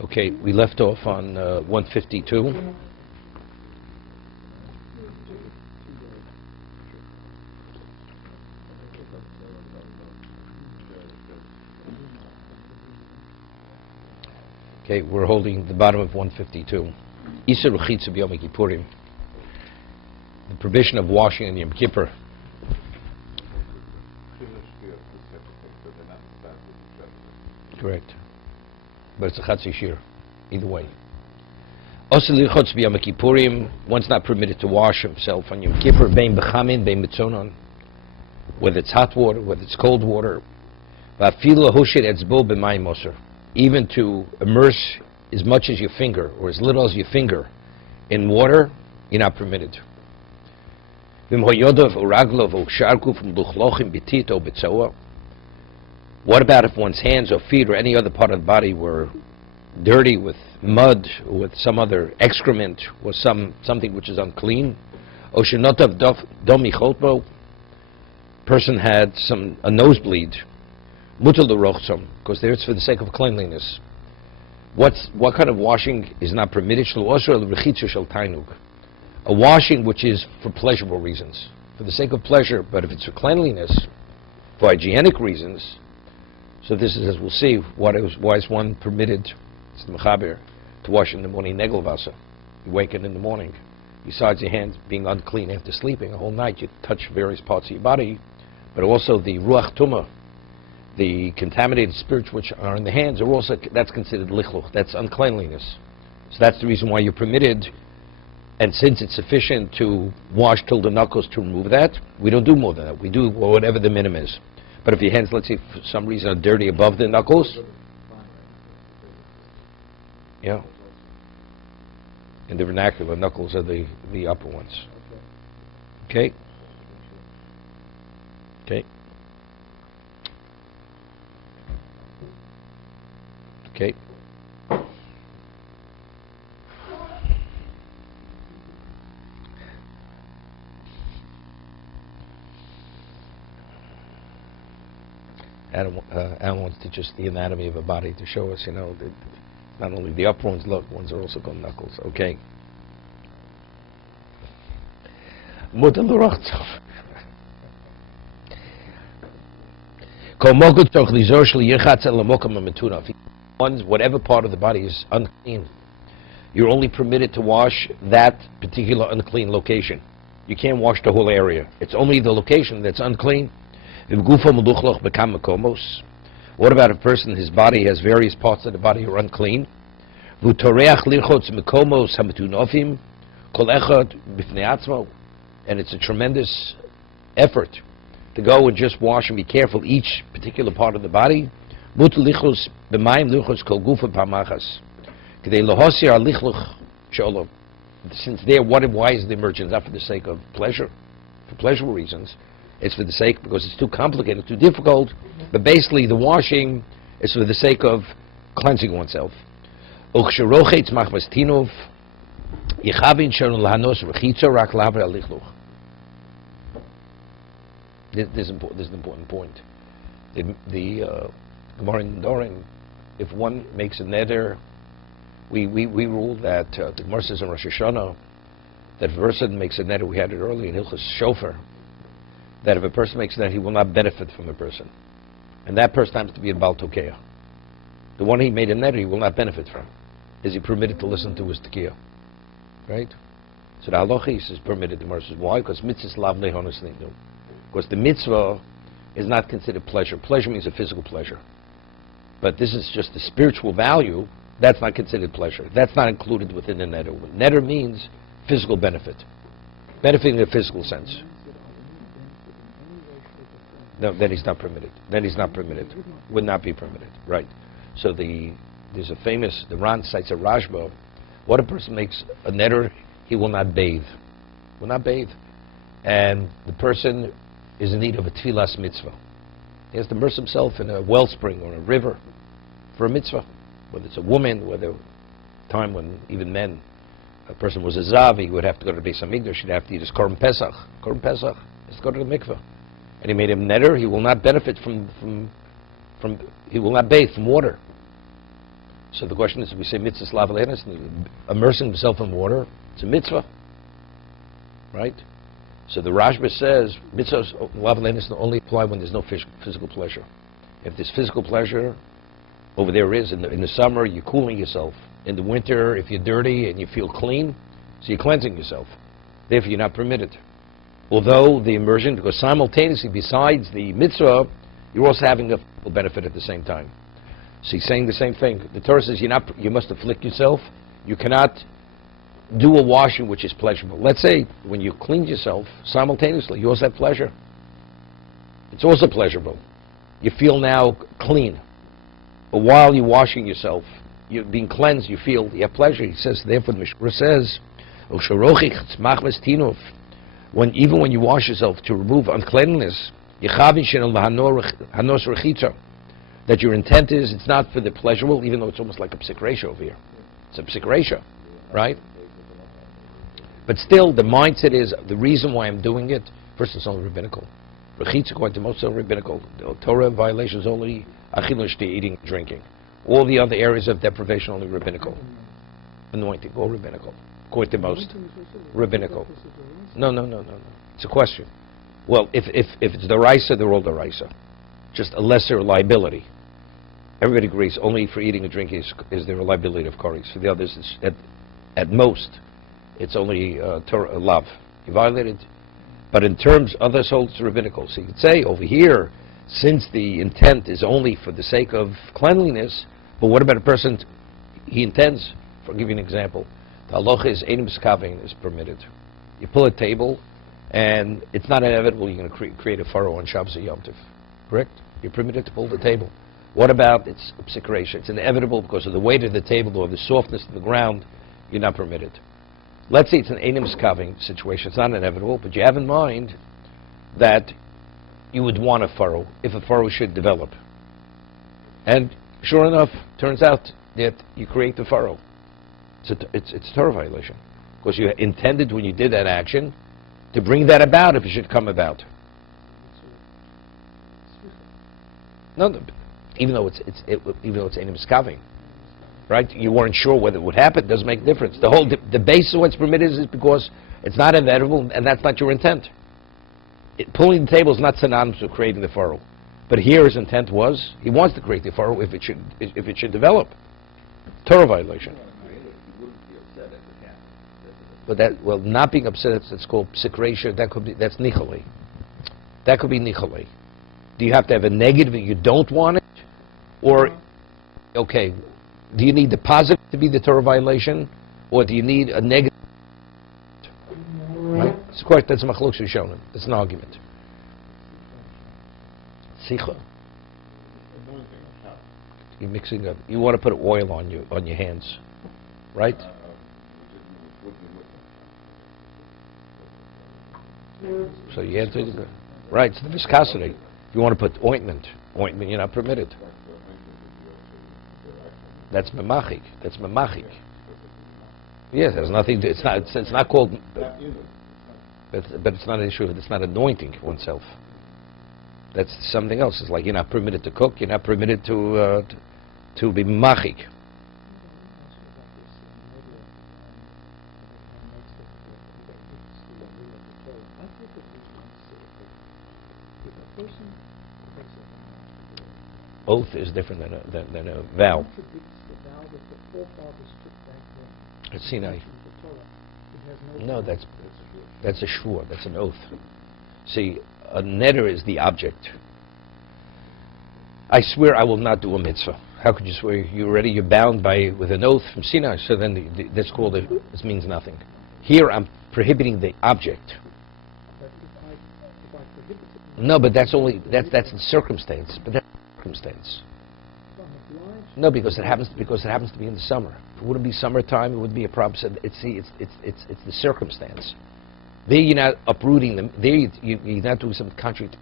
Okay, we left off on 152. Okay, we're holding the bottom of 152. Isur Uchitza B'Yom Kippurim. The provision of washing on Yom Kippur. Correct. But it's a Chatzi Shir, either way. Also, Lichotz B'Yom Kippurim, one's not permitted to wash himself on Yom Kippur, Bein B'chamin, Bein B'tzonon, whether it's hot water, whether it's cold water. V'afilu Hoshir Etzbo B'mayim Moser, even to immerse as much as your finger, or as little as your finger, in water, you're not permitted. What about if one's hands or feet or any other part of the body were dirty with mud or with some other excrement or something which is unclean? Person had a nosebleed, because there it's for the sake of cleanliness. What kind of washing is not permitted? A washing which is for pleasurable reasons, for the sake of pleasure, but if it's for cleanliness, for hygienic reasons. So this is, as we'll see, why is one permitted, it's the Mechaber, to wash in the morning negelvasa. You waken in the morning, besides your hands being unclean after sleeping a whole night, you touch various parts of your body, but also the ruach tumah, the contaminated spirits which are in the hands, are also, that's considered lichluch, that's uncleanliness. So that's the reason why you're permitted. And since it's sufficient to wash till the knuckles to remove that, we don't do more than that. We do whatever the minimum is. But if your hands, let's say, for some reason are dirty above the knuckles, yeah. In the vernacular, knuckles are the upper ones. Okay? Okay? Okay? Alan wants to teach us the anatomy of a body to show us, that not only the upper ones, ones are also called knuckles. Okay. Whatever part of the body is unclean, you're only permitted to wash that particular unclean location. You can't wash the whole area. It's only the location that's unclean. What about a person, his body has various parts of the body are unclean? And it's a tremendous effort to go and just wash and be careful each particular part of the body. Since why is the emergence? Not for the sake of pleasure, for pleasurable reasons. It's for the sake, because it's too complicated, too difficult, but basically the washing is for the sake of cleansing oneself. There's an important point. The Gemara in Dorin, if one makes a neder, we rule that the Gemara says in Rosh Hashanah that if a person makes a neder, we had it earlier in Hilchos Shofar, that if a person makes that, he will not benefit from the person. And that person happens to be a Baal Tokeah. The one he made a neder, he will not benefit from. Is he permitted to listen to his Tekiah? Right? So the halachis is permitted. The Gemara says, why? Because mitzvahs lav lehonos nidnu. Because the mitzvah is not considered pleasure. Pleasure means a physical pleasure. But this is just the spiritual value. That's not considered pleasure. That's not included within the neder. Neder means physical benefit. Benefit in a physical sense. No, then he's not permitted. Then he's not permitted. Would not be permitted. Right. So there's a famous, the Ran cites a Rashba. What a person makes a neder, he will not bathe. Will not bathe. And the person is in need of a tfilas mitzvah. He has to immerse himself in a wellspring or a river for a mitzvah. Whether it's a woman, whether time when even men, a person was a zav, he would have to go to the Beis Hamikdash, he'd have to eat his Korban Pesach. Korban Pesach is to go to the mikveh. And he made him neder, he will not benefit from he will not bathe from water. So the question is, we say mitzvah lavalenis, immersing himself in water, it's a mitzvah, right? So the Rashba says mitzvah lavalenis only apply when there's no physical pleasure. If there's physical pleasure, over there is. In the summer, you're cooling yourself. In the winter, if you're dirty and you feel clean, so you're cleansing yourself. Therefore, you're not permitted. Although the immersion, because simultaneously, besides the mitzvah, you're also having a benefit at the same time. So he's saying the same thing. The Torah says you must afflict yourself. You cannot do a washing which is pleasurable. Let's say when you clean yourself simultaneously, you also have pleasure. It's also pleasurable. You feel now clean. But while you're washing yourself, you're being cleansed, you feel you have pleasure. He says, therefore, the Mishna says, even when you wash yourself to remove uncleanliness, that your intent is, it's not for the pleasurable, even though it's almost like a psik ratio over here. It's a psik ratio, right? But still, the mindset is, the reason why I'm doing it, first it's only rabbinical. Rechitza, according to most, is rabbinical. The Torah violation is only achilus, eating, drinking. All the other areas of deprivation only rabbinical. Anointing, all rabbinical. According to most, rabbinical. No. It's a question. Well, if it's the Raisa, they're all the Raisa. Just a lesser liability. Everybody agrees only for eating and drinking is there a liability of koris. For the others, it's at most, it's only love. You violated. But in terms, others hold it's rabbinical. So you could say over here, since the intent is only for the sake of cleanliness, but what about a person, he intends, I'll give you an example. The halacha is einim skaving is permitted. You pull a table, and it's not inevitable you're going to create a furrow on Shabbos or Yom Tov. Correct? You're permitted to pull the table. What about its psik ratio? It's inevitable because of the weight of the table or the softness of the ground, you're not permitted. Let's say it's an einim skaving situation. It's not inevitable, but you have in mind that you would want a furrow if a furrow should develop. And sure enough, turns out that you create the furrow. It's a Torah violation. Because you intended when you did that action to bring that about if it should come about. No, even though it's einim skaving, right? You weren't sure whether it would happen. It doesn't make a difference. The base of what's permitted is because it's not inevitable, and that's not your intent. Pulling the table is not synonymous with creating the furrow. But here his intent was, he wants to create the furrow if it should develop. Torah violation. But not being upset, it's called psik ratio, that's nichalei. That could be nichalei. Do you have to have a negative that you don't want it? Or, okay, do you need the positive to be the Torah violation? Or do you need a negative? Right? It's quite, that's a machlok rishonim. It's an argument. Sicha. You're mixing up. You want to put oil on your hands, right? So you have to, right? It's the viscosity. If you want to put ointment, you're not permitted. That's memachik. Yes, there's nothing. It's not called. But it's not an issue. It's not anointing oneself. That's something else. It's like you're not permitted to cook. You're not permitted to be memachik. Oath is different than a vow. At Sinai. No, that's a shvur. That's an oath. See, a neder is the object. I swear I will not do a mitzvah. How could you swear? You're bound with an oath from Sinai. So then that's called this means nothing. Here I'm prohibiting the object. No, but that's the circumstance. But that's circumstance. No, because it happens to be in the summer. If it wouldn't be summertime, it would be a problem. So it's the circumstance. There you're not uprooting them. There you're not doing some contrary.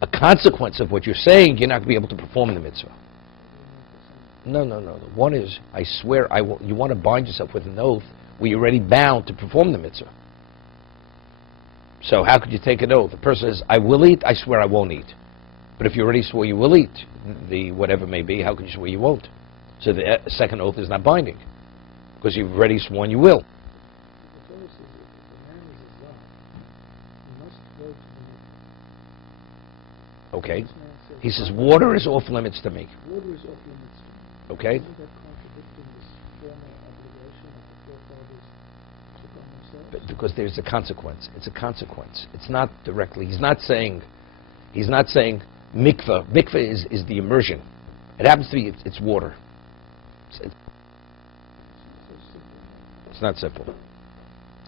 A consequence of what you're saying, you're not going to be able to perform the mitzvah. No. One is, I swear I will. You want to bind yourself with an oath where you're already bound to perform the mitzvah. So how could you take an oath? The person says, I will eat, I swear I won't eat. But if you already swore you will eat, the whatever may be, how could you swear you won't? So the second oath is not binding, because you've already sworn you will. The Torah says if the man is a Zah, he must go to the mikveh. Okay. This man says, He says, water is off limits to me. water is off limits to me. Okay? Isn't that contradicting this former obligation of the forefathers took on themselves? But because there's a consequence. It's a consequence. It's not directly. He's not saying mikveh. Mikveh is the immersion. It happens to be, it's water. It's It's not so simple. not simple.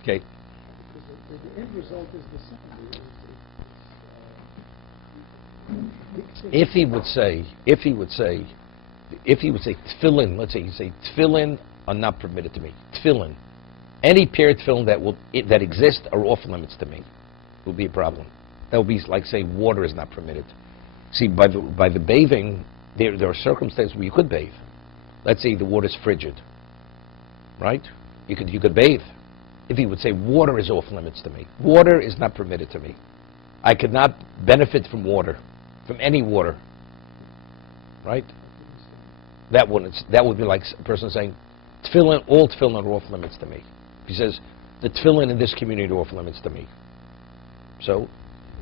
Okay? Because the end result is the same. If he would say tefillin, let's say, tefillin are not permitted to me. Tefillin. Any pair of tefillin that exist are off limits to me. Will be a problem. That would be like saying water is not permitted. See, by the bathing, there are circumstances where you could bathe. Let's say the water's frigid, right? You could bathe. If he would say water is off limits to me, water is not permitted to me. I could not benefit from water, from any water, right? That would be like a person saying, tefillin, all tefillin are off limits to me. He says, the tefillin in this community are off limits to me. So,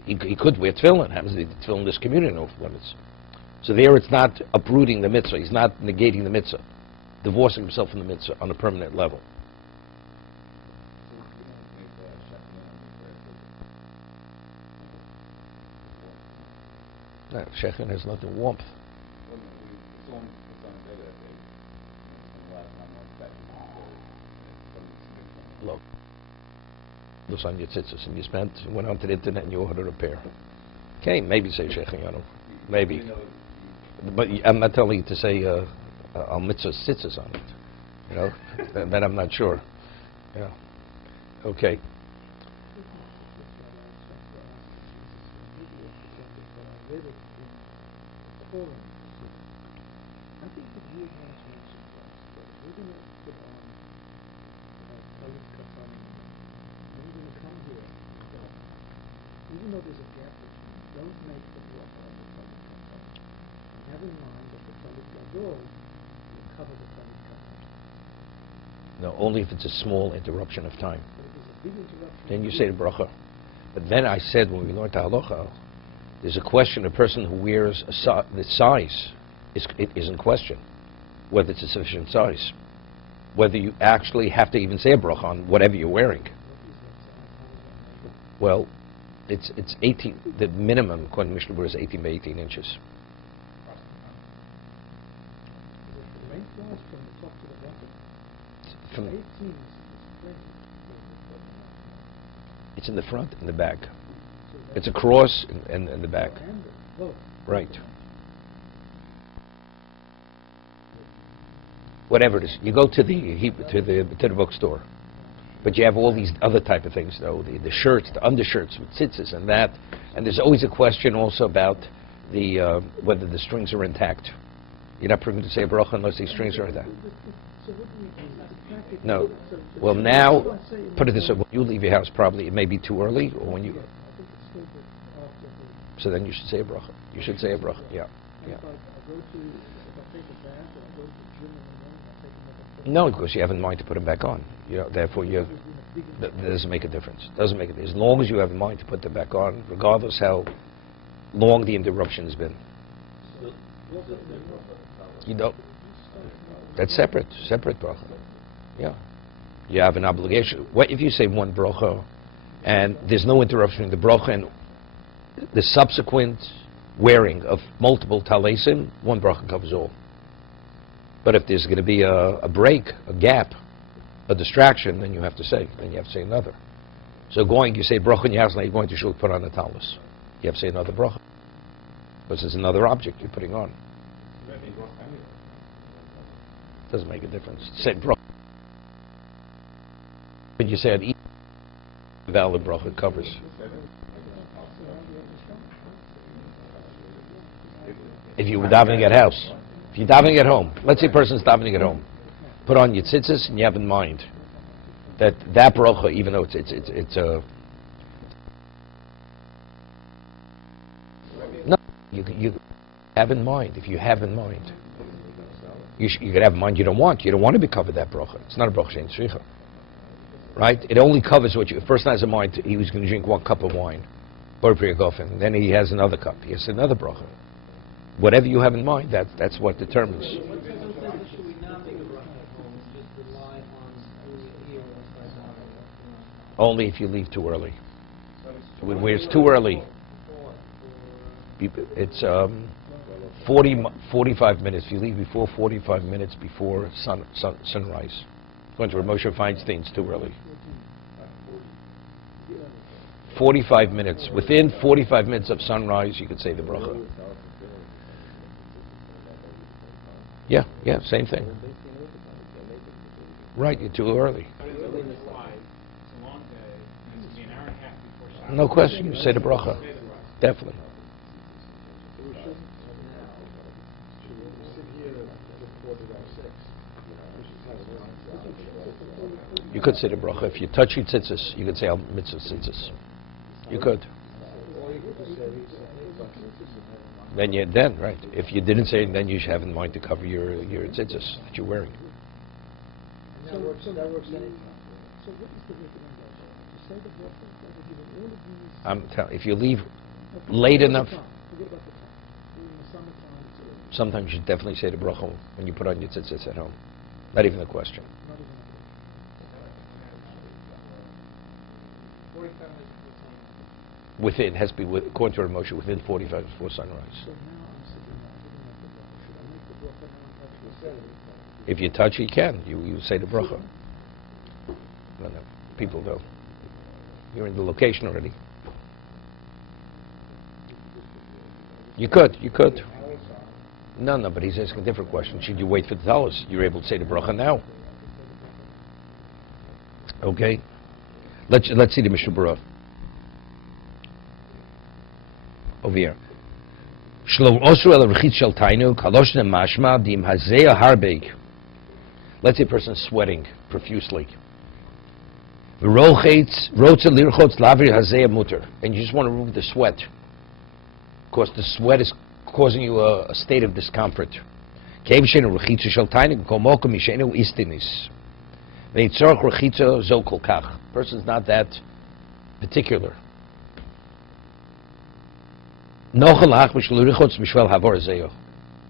he could wear tefillin. Happens to be the tefillin in this community are off limits. So there it's not uprooting the mitzvah. He's not negating the mitzvah, divorcing himself from the mitzvah on a permanent level. No, Shechin has nothing warmth. Look, looks on your tzitzis, and you went onto the internet and you ordered a pair. Okay, maybe say Shechin Yanu. Maybe. But I'm not telling you to say al mitzvah tzitzis on it. You know, that I'm not sure. Yeah. Okay. I think the Jews want to make some things. We're going to put on talit katan, and we're going to come here and go. Even though there's a gap between, don't make the bracha of the talit katan. And have in mind that the talit gadol will cover the talit katan. No, only if it's a small interruption of time. But if there's a big interruption, Then you say the bracha. But then I said when we learned the halacha, there's a question. A person who wears the size is in question, whether it's a sufficient size, whether you actually have to even say a bracha on whatever you're wearing. what is that size? Well, it's 18. The minimum according to Mishna Berura is 18 by 18 inches. Is it the lengthwise from the top to the bottom? From 18 is plenty. It's in the front and the back. So It's across and the back. and both. Right. Whatever it is, you go to the bookstore, but you have all these other type of things, though the shirts, the undershirts with tzitzis and that, and there's always a question also about the whether the strings are intact. You're not permitted to say a bracha unless these strings are intact. So what do we do? No. Well, now, put it this way: when you leave your house, probably it may be too early, or when you. I think it's still good after the... So then you should say a bracha. You should say a bracha. Yeah. And if I go to, if I take a bath or I go to the gym in the morning, I take another... No, because you have in mind to put them back on. You know, therefore, you have, that doesn't make a difference. Doesn't make a difference. As long as you have in mind to put them back on, regardless how long the interruption has been. You know, that's separate bracha. Yeah. You have an obligation. What if you say one bracha and there's no interruption in the bracha and the subsequent wearing of multiple talesim, one bracha covers all. But if there's going to be a break, a gap, a distraction, then you have to say another. So you say bracha in your house, now you're going to shul, put on a talus. You have to say another bracha. Because it's another object you're putting on. Doesn't make a difference. Say bracha. When you say an valid bracha covers. If you were davening at house, if you're davening at home, let's say a person's davening at home, put on your tzitzis and you have in mind that bracha, even though it's a no, you have in mind. If you have in mind, You could have in mind you don't want. You don't want to be covered that bracha. It's not a bracha shein tzricha. Right? It only covers what you... First has in mind, he was going to drink 1 cup of wine. Then he has another cup. He has another bracha. Whatever you have in mind, that's what determines. Only if you leave too early. Where it's too early, it's 45 minutes. If you leave before 45 minutes before sunrise. Going to Moshe Feinstein, it's too early. 45 minutes. Within 45 minutes of sunrise, you could say the bracha. Yeah, same thing. Right, you're too early. No question, you say the bracha. Definitely. You could say the bracha. If you touch your tzitzis, you could say al mitzvah tzitzis. You could. Then, right. If you didn't say it, then you should have in mind to cover your tzitzis that you're wearing. So that works anytime. So what is the recommendation? To say the bracha, given all of these... I'm telling. If you leave late enough, Forget about the time. In the summertime, it's early. sometimes you should definitely say the bracha when you put on your tzitzis at home. Not even a question. Not even a 45 minutes before Within, has to be, according to Moshe, within 45 minutes before sunrise. So now I'm sitting at the bracha. Should I make the bracha now and touch the If you touch, you can. You say the bracha. No, people don't. You're in the location already. You could. No, but he's asking a different question. Should you wait for the talis? You're able to say the bracha now. Okay. Let's see the Mishna Berura. Over here. Let's say a person is sweating profusely. And you just want to remove the sweat. Because the sweat is causing you a state of discomfort. Person's not that particular.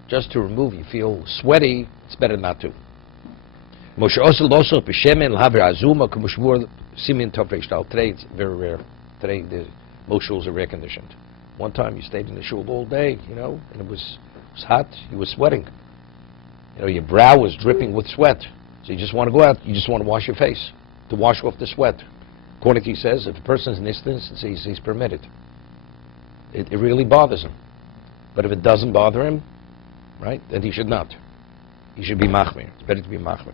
Just to remove, you feel sweaty, it's better not to. Today it's very rare. Today most shuls are air conditioned. One time you stayed in the shul all day, and it was hot, you were sweating. Your brow was dripping with sweat. So you just want to go out, you just want to wash your face, to wash off the sweat. Kornicki says if a person's in instance, he's permitted. It really bothers him. But if it doesn't bother him, right, then he should not. He should be machmir. It's better to be machmir.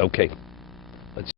Okay.